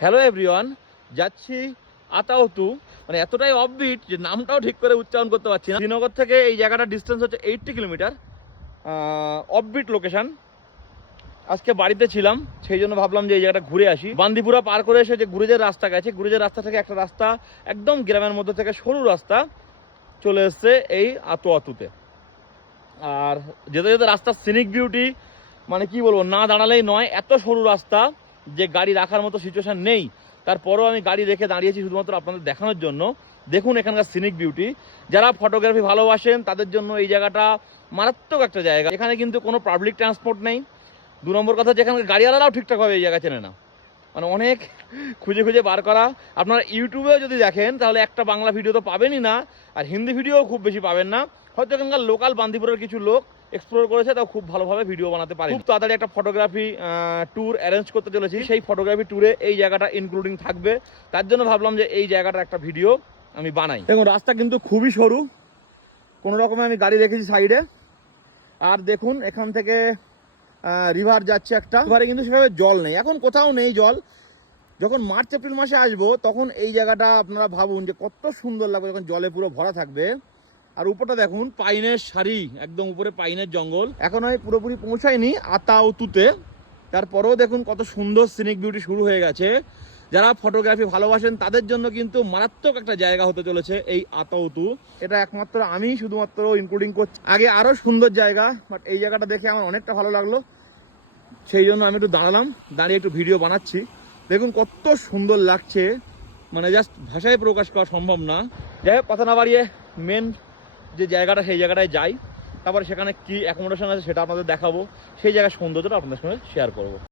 Hello everyone, যাচ্ছি আতাউতু। মানে এতটাই অফবিট যে নামটাও ঠিক করে উচ্চারণ করতে পারছি না। শ্রীনগর থেকে এই জায়গাটার ডিস্টেন্স হচ্ছে 80 কিলোমিটার। Offbeat location. আজকে বাড়িতে ছিলাম, সেই জন্য ভাবলাম যে এই জায়গাটা ঘুরে আসি। বান্দিপুরা পার করে এসে যে গুরেজের রাস্তা গেছে, গুরেজের রাস্তা থেকে একটা রাস্তা একদম গ্রামের মধ্যে থেকে সরু রাস্তা চলে এসছে এই আতুতে। আর যেতে যেতে রাস্তার সিনিক বিউটি মানে কি বলবো, না দাঁড়ালেই নয়। এত সরু রাস্তা যে গাড়ি রাখার মতো সিচুয়েশন নেই, তারপরেও আমি গাড়ি রেখে দাঁড়িয়েছি শুধুমাত্র আপনাদের দেখানোর জন্য। দেখুন এখানকার সিনিক বিউটি। যারা ফটোগ্রাফি ভালোবাসেন তাদের জন্য এই জায়গাটা মারাত্মক একটা জায়গা। এখানে কিন্তু কোনো পাবলিক ট্রান্সপোর্ট নেই। 2 নম্বর কথা, যেখানে গাড়িওয়ালারাও ঠিকঠাকভাবে এই জায়গা চেনে না। মানে অনেক খুঁজে খুঁজে বার করা। আপনারা ইউটিউবেও যদি দেখেন তাহলে একটা বাংলা ভিডিও তো পাবেনই না, আর হিন্দি ভিডিও খুব বেশি পাবেন না। হয়তো এখানকার লোকাল বান্দিপুরের কিছু লোক এক্সপ্লোর করেছে, তাও খুব ভালোভাবে ভিডিও বানাতে পারে। খুব তাড়াতাড়ি একটা ফটোগ্রাফি ট্যুর অ্যারেঞ্জ করতে চলেছি। সেই ফটোগ্রাফি ট্যুরে এই জায়গাটা ইনক্লুডিং থাকবে। তার জন্য ভাবলাম যে এই জায়গাটার একটা ভিডিও আমি বানাই। দেখুন রাস্তা কিন্তু খুবই সরু, কোনো রকমে আমি গাড়ি রেখেছি সাইডে। আর দেখুন এখান থেকে রিভার যাচ্ছে একটা। রিভারে কিন্তু সেভাবে জল নেই, এখন কোথাও নেই জল। যখন মার্চ এপ্রিল মাসে আসবো তখন এই জায়গাটা আপনারা ভাবুন যে কত সুন্দর লাগবে, যখন জলে পুরো ভরা থাকবে। আর উপরটা দেখুন পাইনের সারি, একদম উপরে পাইনের জঙ্গল। এখন আমি পুরোপুরি পৌঁছাইনি আতাউতুতে, তারপরেও দেখুন কত সুন্দর সিনিক বিউটি শুরু হয়ে গেছে। যারা ফটোগ্রাফি ভালোবাসেন তাদের জন্য কিন্তু মারাত্মক একটা জায়গা হতে চলেছে এই আতাউতু। এটা একমাত্র আমি শুধুমাত্র ইনক্লুডিং করছি। আগে আরও সুন্দর জায়গা, বাট এই জায়গাটা দেখে আমার অনেকটা ভালো লাগলো, সেই জন্য আমি একটু দাঁড়ালাম, দাঁড়িয়ে একটু ভিডিও বানাচ্ছি। দেখুন কত সুন্দর লাগছে, মানে জাস্ট ভাষায় প্রকাশ করা সম্ভব না। যাই হোক, কথা না বাড়িয়ে মেন যে জায়গাটা সেই জায়গাটায় যাই, তারপরে সেখানে কি অ্যাকোমোডেশন আছে সেটা আপনাদের দেখাবো, সেই জায়গার সৌন্দর্যটা আপনাদের সঙ্গে শেয়ার করবো।